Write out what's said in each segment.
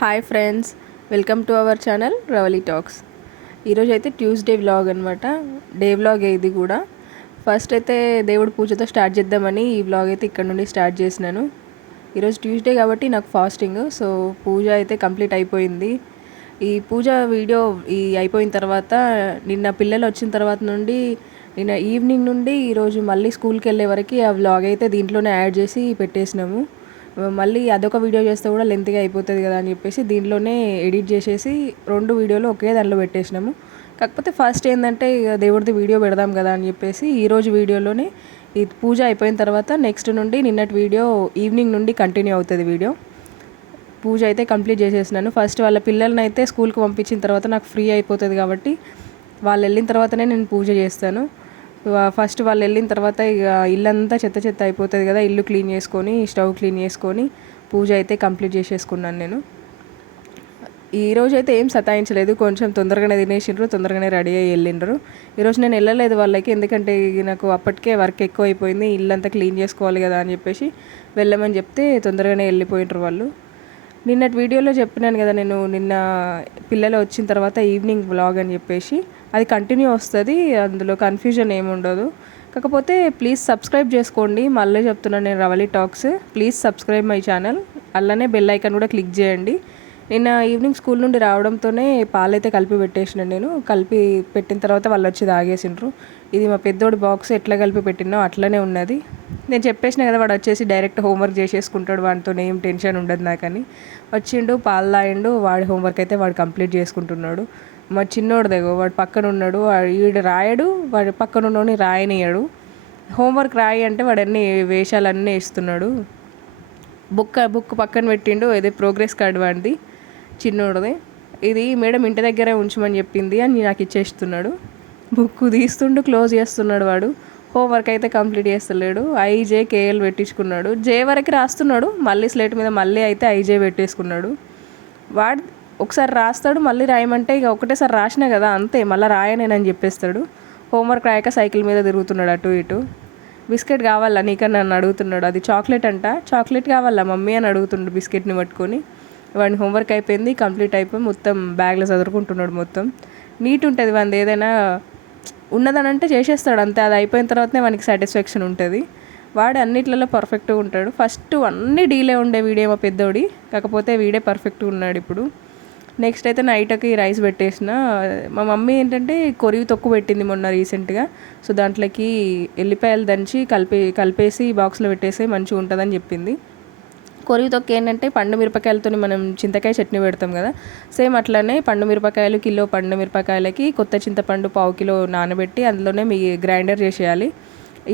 Hi friends, welcome to our channel Ravali talks. ఈరోజు అయితే Tuesday vlog అనమాట. డే వ్లాగ్ ఇది కూడా. ఫస్ట్ అయితే దేవుడి పూజతో స్టార్ట్ చేద్దామని ఈ వ్లాగ్ అయితే ఇక్కడ నుండి స్టార్ట్ చేసినాను. ఈరోజు ట్యూస్డే కాబట్టి నాకు ఫాస్టింగ్, సో పూజ అయితే కంప్లీట్ అయిపోయింది. ఈ పూజ వీడియో అయిపోయిన తర్వాత నిన్న పిల్లలు వచ్చిన తర్వాత నుండి నిన్న ఈవినింగ్ నుండి ఈరోజు మళ్ళీ స్కూల్కి వెళ్ళే వరకు ఆ వ్లాగ్ అయితే దీంట్లోనే యాడ్ చేసి పెట్టేసినాము. మళ్ళీ అదొక వీడియో చేస్తే కూడా లెంత్గా అయిపోతుంది కదా అని చెప్పేసి దీంట్లోనే ఎడిట్ చేసేసి 2 వీడియోలు ఒకే దాంట్లో పెట్టేసినాము. కాకపోతే ఫస్ట్ ఏంటంటే ఇక దేవుడిది వీడియో పెడదాం కదా అని చెప్పేసి ఈరోజు వీడియోలోనే ఈ పూజ అయిపోయిన తర్వాత నెక్స్ట్ నుండి నిన్నటి వీడియో ఈవినింగ్ నుండి కంటిన్యూ అవుతుంది వీడియో. పూజ అయితే కంప్లీట్ చేసేసినాను. ఫస్ట్ వాళ్ళ పిల్లల్ని అయితే స్కూల్కి పంపించిన తర్వాత నాకు ఫ్రీ అయిపోతుంది కాబట్టి వాళ్ళు వెళ్ళిన తర్వాతనే నేను పూజ చేస్తాను. ఫస్ట్ వాళ్ళు వెళ్ళిన తర్వాత ఇక ఇల్లంతా చెత్త చెత్త అయిపోతుంది కదా, ఇల్లు క్లీన్ చేసుకొని స్టవ్ క్లీన్ చేసుకొని పూజ అయితే కంప్లీట్ చేసేసుకున్నాను నేను. ఈరోజు అయితే ఏం సతాయించలేదు, కొంచెం తొందరగానే తినేసిండ్రు, తొందరగానే రెడీ అయ్యి వెళ్ళిండ్రు. ఈరోజు నేను వెళ్ళలేదు వాళ్ళకి, ఎందుకంటే నాకు అప్పటికే వర్క్ ఎక్కువ అయిపోయింది, ఇల్లంతా క్లీన్ చేసుకోవాలి కదా అని చెప్పేసి వెళ్ళమని చెప్తే తొందరగానే వెళ్ళిపోయినరు వాళ్ళు. నిన్నటి వీడియోలో చెప్పినాను కదా నేను, నిన్న పిల్లలు వచ్చిన తర్వాత ఈవినింగ్ వ్లాగ్ అని చెప్పేసి అది కంటిన్యూ వస్తుంది, అందులో కన్ఫ్యూజన్ ఏమి ఉండదు. కాకపోతే ప్లీజ్ సబ్స్క్రైబ్ చేసుకోండి, మళ్ళీ చెప్తున్నాను నేను Ravali talks. Please subscribe my channel, అలానే బెల్ ఐకాన్ కూడా క్లిక్ చేయండి. నిన్న ఈవినింగ్ స్కూల్ నుండి రావడంతోనే పాలైతే కలిపి పెట్టేసినాను నేను. కలిపి పెట్టిన తర్వాత వాళ్ళు వచ్చి తాగేసిండ్రు. ఇది మా పెద్దోడి బాక్స్ ఎట్లా కలిపి పెట్టినో అట్లనే ఉన్నది. నేను చెప్పేసిన కదా, వాడు వచ్చేసి డైరెక్ట్ హోంవర్క్ చేసేసుకుంటాడు, వాడితో ఏం టెన్షన్ ఉండదు నాకని. వచ్చిండు, పాలు తాగిండు, వాడి హోంవర్క్ అయితే వాడు కంప్లీట్ చేసుకుంటున్నాడు. మా చిన్నోడు దగ్గర వాడు పక్కన ఉన్నాడు, వీడు రాయడు, వాడి పక్కన ఉన్నోని రాయనియడు. హోంవర్క్ రాయి అంటే వాడన్నీ వేషాలన్నీ వేస్తున్నాడు. బుక్ పక్కన పెట్టిండు, ఇదే ప్రోగ్రెస్ కార్డు వాడిది చిన్నోడిది. ఇది మేడం ఇంటి దగ్గరే ఉంచమని చెప్పింది అని నాకు ఇచ్చేస్తున్నాడు. బుక్ తీస్తుండు, క్లోజ్ చేస్తున్నాడు వాడు. హోంవర్క్ అయితే కంప్లీట్ చేస్తలేడు. ఐజే కేఎల్ పెట్టించుకున్నాడు, జే వరకు రాస్తున్నాడు, మళ్ళీ స్లేట్ మీద మళ్ళీ అయితే ఐజే పెట్టేసుకున్నాడు. వాడు ఒకసారి రాస్తాడు, మళ్ళీ రాయమంటే ఇక ఒకటేసారి రాసినా కదా అంతే, మళ్ళీ రాయనేనని చెప్పేస్తాడు. హోంవర్క్ రాయక సైకిల్ మీద తిరుగుతున్నాడు అటు ఇటు. బిస్కెట్ కావాలా నీకని నన్ను అడుగుతున్నాడు, అది చాక్లెట్ అంట, చాక్లెట్ కావాలా మమ్మీ అని అడుగుతున్నాడు బిస్కెట్ని పట్టుకొని. వాడిని హోంవర్క్ అయిపోయింది, కంప్లీట్ అయిపోయి మొత్తం బ్యాగ్లో చదువుకుంటున్నాడు. మొత్తం నీట్ ఉంటుంది వాడిది, ఏదైనా ఉన్నదని అంటే చేసేస్తాడు అంతే. అది అయిపోయిన తర్వాతనే వానికి సాటిస్ఫాక్షన్ ఉంటుంది. వాడు అన్నిట్లలో పర్ఫెక్ట్గా ఉంటాడు. ఫస్ట్ అన్నీ డీలే ఉండే వీడే మా పెద్దోడి, కాకపోతే వీడే పర్ఫెక్ట్గా ఉన్నాడు ఇప్పుడు. నెక్స్ట్ అయితే నైట్కి రైస్ పెట్టేసిన. మా మమ్మీ ఏంటంటే కొరివి తొక్కు పెట్టింది మొన్న రీసెంట్గా, సో దాంట్లోకి ఎల్లిపాయలు దంచి కలిపేసి బాక్స్లో పెట్టేసి మంచిగా ఉంటుందని చెప్పింది. కొరివి తొక్కు ఏంటంటే పండు మిరపకాయలతో మనం చింతకాయ చట్నీ పెడతాం కదా, సేమ్ అట్లనే పండు మిరపకాయలు, కిలో పండు మిరపకాయలకి కొత్త చింతపండు 1/2 కిలో నానబెట్టి అందులోనే మీ గ్రైండర్ చేసేయాలి.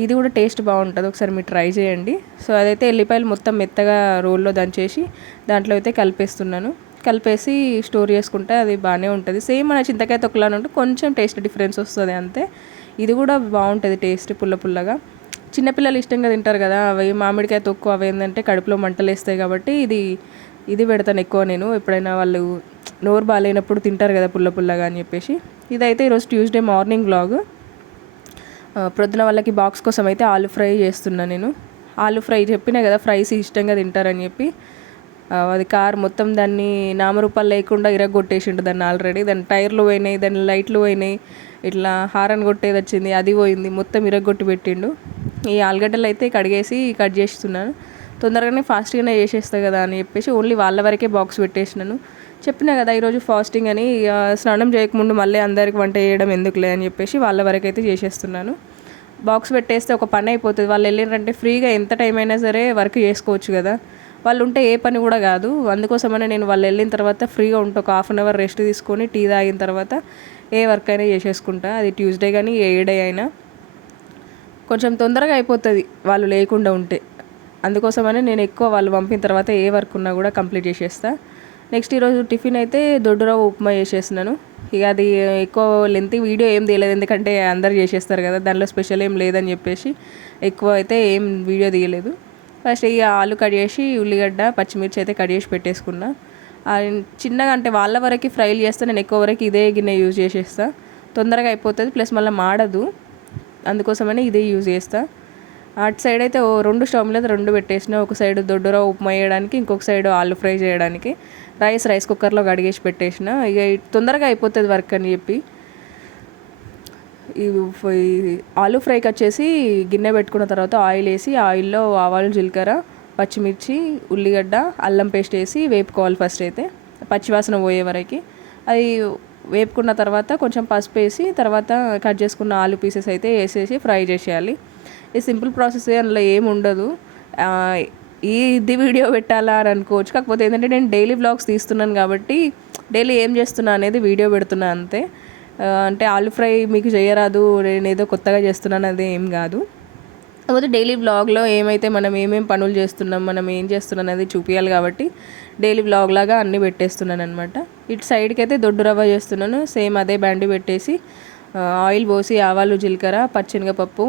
ఇది కూడా టేస్ట్ బాగుంటుంది, ఒకసారి మీరు ట్రై చేయండి. సో అదైతే ఎల్లిపాయలు మొత్తం మెత్తగా రోల్లో దంచేసి దాంట్లో అయితే కలిపేసి స్టోర్ చేసుకుంటే అది బాగానే ఉంటుంది. సేమ్ మన చింతకాయ తొక్కలానే ఉంటుంది, కొంచెం టేస్ట్ డిఫరెన్స్ వస్తుంది అంతే. ఇది కూడా బాగుంటుంది టేస్ట్, పుల్లగా. చిన్నపిల్లలు ఇష్టంగా తింటారు కదా, అవి మామిడికాయ తొక్కు అవి ఏంటంటే కడుపులో మంటలు వేస్తాయి కాబట్టి ఇది పెడతాను ఎక్కువ నేను. ఎప్పుడైనా వాళ్ళు నోరు బాగాలేనప్పుడు తింటారు కదా పుల్లగా అని చెప్పేసి. ఇదైతే ఈరోజు ట్యూస్డే మార్నింగ్ వ్లాగ్. ప్రొద్దున వాళ్ళకి బాక్స్ కోసం అయితే ఆలు ఫ్రై చేస్తున్నాను నేను. ఆలు ఫ్రై చెప్పినా కదా, ఫ్రైస్ ఇష్టంగా తింటారని చెప్పి. అది కార్ మొత్తం దాన్ని నామరూపాలు లేకుండా ఇరగొట్టేసిండు దాన్ని ఆల్రెడీ. దాని టైర్లు పోయినాయి, దాని లైట్లు పోయినాయి, ఇట్లా హారన్ కొట్టేది వచ్చింది, అది పోయింది, మొత్తం ఇరగొట్టి పెట్టిండు. ఈ ఆలుగడ్డలు అయితే కడిగేసి కట్ చేస్తున్నాను. తొందరగానే ఫాస్ట్గానే చేసేస్తా కదా అని చెప్పేసి ఓన్లీ వాళ్ళ వరకే బాక్స్ పెట్టేసినాను. చెప్పినా కదా ఈరోజు ఫాస్టింగ్ అని, స్నానం చేయకముందు మళ్ళీ అందరికి వంట చేయడం ఎందుకులే అని చెప్పేసి వాళ్ళ వరకు అయితే చేసేస్తున్నాను. బాక్స్ పెట్టేస్తే ఒక పని అయిపోతుంది. వాళ్ళు వెళ్ళినారంటే ఫ్రీగా ఎంత టైం అయినా సరే వర్క్ చేసుకోవచ్చు కదా, వాళ్ళు ఉంటే ఏ పని కూడా కాదు. అందుకోసమనే నేను వాళ్ళు వెళ్ళిన తర్వాత ఫ్రీగా ఉంటే ఒక 1/2 అవర్ రెస్ట్ తీసుకొని టీ తాగిన తర్వాత ఏ వర్క్ అయినా చేసేసుకుంటా. అది ట్యూస్డే కానీ ఏ డే అయినా కొంచెం తొందరగా అయిపోతుంది వాళ్ళు లేకుండా ఉంటే. అందుకోసమనే నేను ఎక్కువ వాళ్ళు పంపిన తర్వాత ఏ వర్క్ ఉన్నా కూడా కంప్లీట్ చేసేస్తా. నెక్స్ట్ ఈరోజు టిఫిన్ అయితే దొడ్డురవ్వ ఉప్మా చేసేసినాను. ఇక అది ఎక్కువ లెంత్ వీడియో ఏం తీయలేదు, ఎందుకంటే అందరు చేసేస్తారు కదా, దానిలో స్పెషల్ ఏం లేదని చెప్పేసి ఎక్కువ అయితే ఏం వీడియో తీయలేదు. ఫస్ట్ ఇక ఆలు కట్ చేసి ఉల్లిగడ్డ పచ్చిమిర్చి అయితే కట్ చేసి పెట్టేసుకున్నా. చిన్నగా అంటే వాళ్ళ వరకు ఫ్రైలు చేస్తే నేను ఎక్కువ వరకు ఇదే గిన్నె యూజ్ చేసేస్తా, తొందరగా అయిపోతుంది, ప్లస్ మళ్ళీ మాడదు, అందుకోసమని ఇదే యూజ్ చేస్తా. అటు సైడ్ అయితే 2 స్టవ్ మీద 2 పెట్టేసిన. ఒక సైడ్ దొడ్డు రవ్వ ఉప్మా వేయడానికి, ఇంకొక సైడ్ ఆలు ఫ్రై చేయడానికి. రైస్ కుక్కర్లో కడిగేసి పెట్టేసిన. ఇక తొందరగా అయిపోతుంది వర్క్ అని చెప్పి ఈ ఆలు ఫ్రైకి వచ్చేసి గిన్నె పెట్టుకున్న తర్వాత ఆయిల్ వేసి, ఆయిల్లో ఆవాలు, జీలకర్ర, పచ్చిమిర్చి, ఉల్లిగడ్డ, అల్లం పేస్ట్ వేసి వేపుకోవాలి. ఫస్ట్ అయితే పచ్చివాసన పోయే వరకు అది వేపుకున్న తర్వాత కొంచెం పసుపు వేసి, తర్వాత కట్ చేసుకున్న ఆలు పీసెస్ అయితే వేసేసి ఫ్రై చేసేయాలి. ఈ సింపుల్ ప్రాసెస్, అందులో ఏమి ఉండదు. ఇది వీడియో పెట్టాలా అని అనుకోవచ్చు. కాకపోతే ఏంటంటే నేను డైలీ వ్లాగ్స్ తీస్తున్నాను కాబట్టి డైలీ ఏం చేస్తున్నా అనేది వీడియో పెడుతున్నా అంతే. అంటే ఆలు ఫ్రై మీకు చేయరాదు, నేను ఏదో కొత్తగా చేస్తున్నాను అది ఏం కాదు. కాకపోతే డైలీ వ్లాగ్లో ఏమైతే మనం ఏమేమి పనులు చేస్తున్నాం, మనం ఏం చేస్తున్నాం అనేది చూపించాలి కాబట్టి డైలీ వ్లాగ్ లాగా అన్నీ పెట్టేస్తున్నాను అనమాట. ఇటు సైడ్కి అయితే దొడ్డు రవ్వ చేస్తున్నాను. సేమ్ అదే బ్యాండి పెట్టేసి ఆయిల్ పోసి ఆవాలు, జీలకర్ర, పచ్చిశనగపప్పు,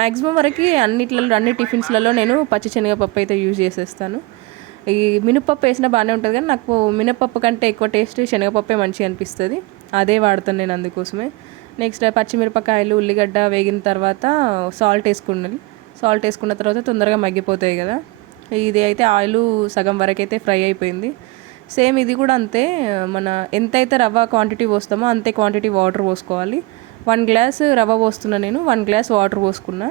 మ్యాక్సిమం వరకు అన్ని టిఫిన్స్లలో నేను పచ్చిశనగపప్పు అయితే యూజ్ చేసేస్తాను. ఈ మినపప్పు వేసినా బాగానే ఉంటుంది, కానీ నాకు మినపప్పు కంటే ఎక్కువ టేస్ట్ శనగపప్పే మంచిగా అనిపిస్తుంది. అదే వాడతాను నేను అందుకోసమే. నెక్స్ట్ పచ్చిమిరపకాయలు, ఉల్లిగడ్డ వేగిన తర్వాత సాల్ట్ వేసుకున్నాను. సాల్ట్ వేసుకున్న తర్వాత తొందరగా మగ్గిపోతాయి కదా. ఇది అయితే ఆయిల్ సగం వరకు అయితే ఫ్రై అయిపోయింది. సేమ్ ఇది కూడా అంతే. మన ఎంతైతే రవ్వ క్వాంటిటీ పోస్తామో అంతే క్వాంటిటీ వాటర్ పోసుకోవాలి. 1 గ్లాస్ రవ్వ పోస్తున్నా నేను, 1 గ్లాస్ వాటర్ పోసుకున్నా.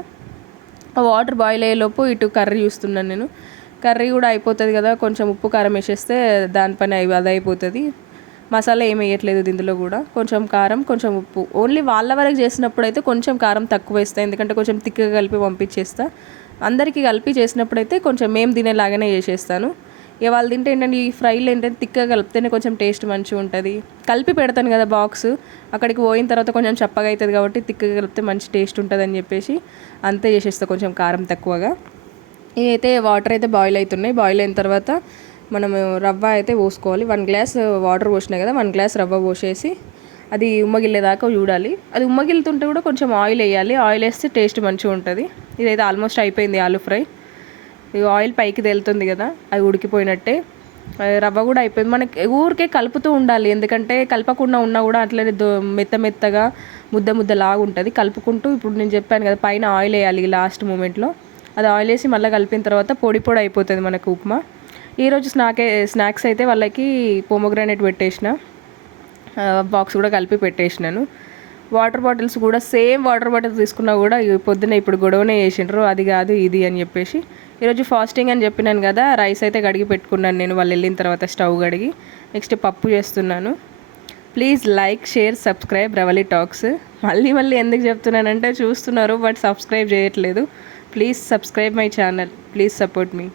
ఆ వాటర్ బాయిల్ అయ్యేలోపు ఇటు కర్రీ చూస్తున్నాను నేను. కర్రీ కూడా అయిపోతుంది కదా, కొంచెం ఉప్పు కారం వేసేస్తే దానిపైన అది అయిపోతుంది. మసాలా ఏమి వేయట్లేదు ఇందులో కూడా. కొంచెం కారం, కొంచెం ఉప్పు. ఓన్లీ వాళ్ళ వరకు చేసినప్పుడు అయితే కొంచెం కారం తక్కువ వేస్తాను, ఎందుకంటే కొంచెం తిక్కగా కలిపి పంపించేస్తా. అందరికీ కలిపి చేసినప్పుడు అయితే కొంచెం మేము తినేలాగానే చేసేస్తాను. ఇక వాళ్ళు తింటే ఏంటంటే ఈ ఫ్రైలు ఏంటంటే తిక్కగా కలిపితేనే కొంచెం టేస్ట్ మంచిగా ఉంటుంది. కలిపి పెడతాను కదా బాక్స్, అక్కడికి పోయిన తర్వాత కొంచెం చప్పగా అవుతుంది కాబట్టి తిక్కగా కలిపితే మంచి టేస్ట్ ఉంటుంది అని చెప్పేసి అంతే చేసేస్తా, కొంచెం కారం తక్కువగా. ఇదైతే వాటర్ అయితే బాయిల్ అవుతున్నాయి. బాయిల్ అయిన తర్వాత మనం రవ్వ అయితే పోసుకోవాలి. 1 గ్లాస్ వాటర్ పోసినాయి కదా, 1 గ్లాస్ రవ్వ పోసేసి అది ఉమ్మగిల్లేదాకా చూడాలి. అది ఉమ్మగిలుతుంటే కూడా కొంచెం ఆయిల్ వేయాలి. ఆయిల్ వేస్తే టేస్ట్ మంచిగా ఉంటుంది. ఇదైతే ఆల్మోస్ట్ అయిపోయింది ఆలు ఫ్రై. ఈ ఆయిల్ పైకి తేలుతుంది కదా, అది ఉడికిపోయినట్టే. రవ్వ కూడా అయిపోయింది. మనకి ఊరికే కలుపుతూ ఉండాలి, ఎందుకంటే కలపకుండా ఉన్నా కూడా అట్లనే మెత్తగా ముద్దలాగా ఉంటుంది. కలుపుకుంటూ, ఇప్పుడు నేను చెప్పాను కదా పైన ఆయిల్ వేయాలి లాస్ట్ మూమెంట్లో, అది ఆయిల్ వేసి మళ్ళీ కలిపిన తర్వాత పొడి అయిపోతుంది మనకు ఉప్మా. ఈరోజు స్నాక్స్ అయితే వాళ్ళకి పోమోగ్రానేట్ పెట్టేసిన, బాక్స్ కూడా కలిపి పెట్టేసినాను. వాటర్ బాటిల్స్ కూడా సేమ్ వాటర్ బాటిల్స్ తీసుకున్నా కూడా పొద్దున్న ఇప్పుడు గొడవనే చేసిండ్రు, అది కాదు ఇది అని చెప్పేసి. ఈరోజు ఫాస్టింగ్ అని చెప్పినాను కదా, రైస్ అయితే కడిగి పెట్టుకున్నాను నేను వాళ్ళు వెళ్ళిన తర్వాత, స్టవ్ కడిగి. నెక్స్ట్ పప్పు చేస్తున్నాను. Please like, share, subscribe Ravali talks. మళ్ళీ ఎందుకు చెప్తున్నానంటే చూస్తున్నారు బట్ సబ్స్క్రైబ్ చేయట్లేదు. Please subscribe my channel, please support me.